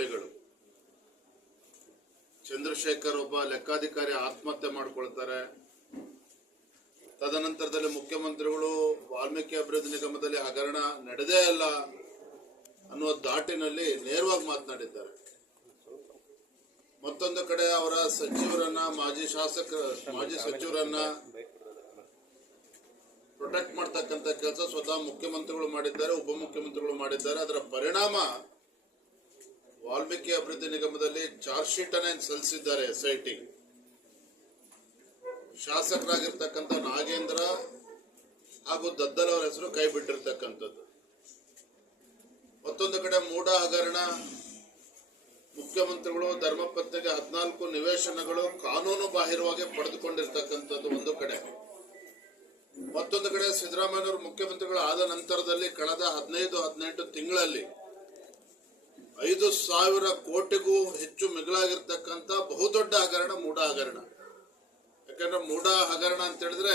ಹಾವಳಿಗಳು ಚಂದ್ರಶೇಖರ್ ಒಬ್ಬ ಲೆಕ್ಕಾಧಿಕಾರಿ ಆತ್ಮಹತ್ಯೆ ಮಾಡ್ಕೊಳ್ತಾರೆ. ತದನಂತರದಲ್ಲಿ ಮುಖ್ಯಮಂತ್ರಿಗಳು ವಾಲ್ಮೀಕಿ ಅಭಿವೃದ್ಧಿ ನಿಗಮದಲ್ಲಿ ಹಗರಣ ನಡೆದೇ ಇಲ್ಲ ಅನ್ನುವ ದಾಟಿನಲ್ಲಿ ನೇರವಾಗಿ ಮಾತನಾಡಿದ್ದಾರೆ. ಮತ್ತೊಂದು ಕಡೆ ಅವರ ಸಚಿವರನ್ನ, ಮಾಜಿ ಶಾಸಕ, ಮಾಜಿ ಸಚಿವರನ್ನ ಪ್ರೊಟೆಕ್ಟ್ ಮಾಡ್ತಕ್ಕಂಥ ಕೆಲಸ ಸ್ವತಃ ಮುಖ್ಯಮಂತ್ರಿಗಳು ಮಾಡಿದ್ದಾರೆ, ಉಪಮುಖ್ಯಮಂತ್ರಿಗಳು ಮಾಡಿದ್ದಾರೆ. ಅದರ ಪರಿಣಾಮ ವಾಲ್ಮೀಕಿ ಅಭಿವೃದ್ಧಿ ನಿಗಮದಲ್ಲಿ ಚಾರ್ಜ್ ಶೀಟ್ ಅನ್ನ ಸಲ್ಲಿಸಿದ್ದಾರೆ ಎಸ್ ಐ ಟಿ ಶಾಸಕರಾಗಿರ್ತಕ್ಕಂಥ ನಾಗೇಂದ್ರ ಹಾಗೂ ದದ್ದಲ್ ಅವರ ಹೆಸರು ಕೈ ಬಿಟ್ಟಿರ್ತಕ್ಕಂಥದ್ದು. ಮತ್ತೊಂದು ಕಡೆ ಮೂಡ ಹಗರಣ, ಮುಖ್ಯಮಂತ್ರಿಗಳು ಧರ್ಮಪತ್ನಿಗೆ ಹದಿನಾಲ್ಕು ನಿವೇಶನಗಳು ಕಾನೂನು ಬಾಹಿರವಾಗಿ ಪಡೆದುಕೊಂಡಿರ್ತಕ್ಕಂಥದ್ದು ಒಂದು ಕಡೆ. ಮತ್ತೊಂದು ಕಡೆ ಸಿದ್ದರಾಮಯ್ಯವರು ಮುಖ್ಯಮಂತ್ರಿಗಳು ಆದ ನಂತರದಲ್ಲಿ ಕಳೆದ ಹದಿನೈದು, ಹದಿನೆಂಟು ತಿಂಗಳಲ್ಲಿ ಐದು ಸಾವಿರ ಕೋಟಿಗೂ ಹೆಚ್ಚು ಮಿಗಿಲಾಗಿರ್ತಕ್ಕಂಥ ಬಹುದೊಡ್ಡ ಹಗರಣ ಮೂಡ ಹಗರಣ. ಯಾಕಂದ್ರೆ ಮೂಡ ಹಗರಣ ಅಂತ ಹೇಳಿದ್ರೆ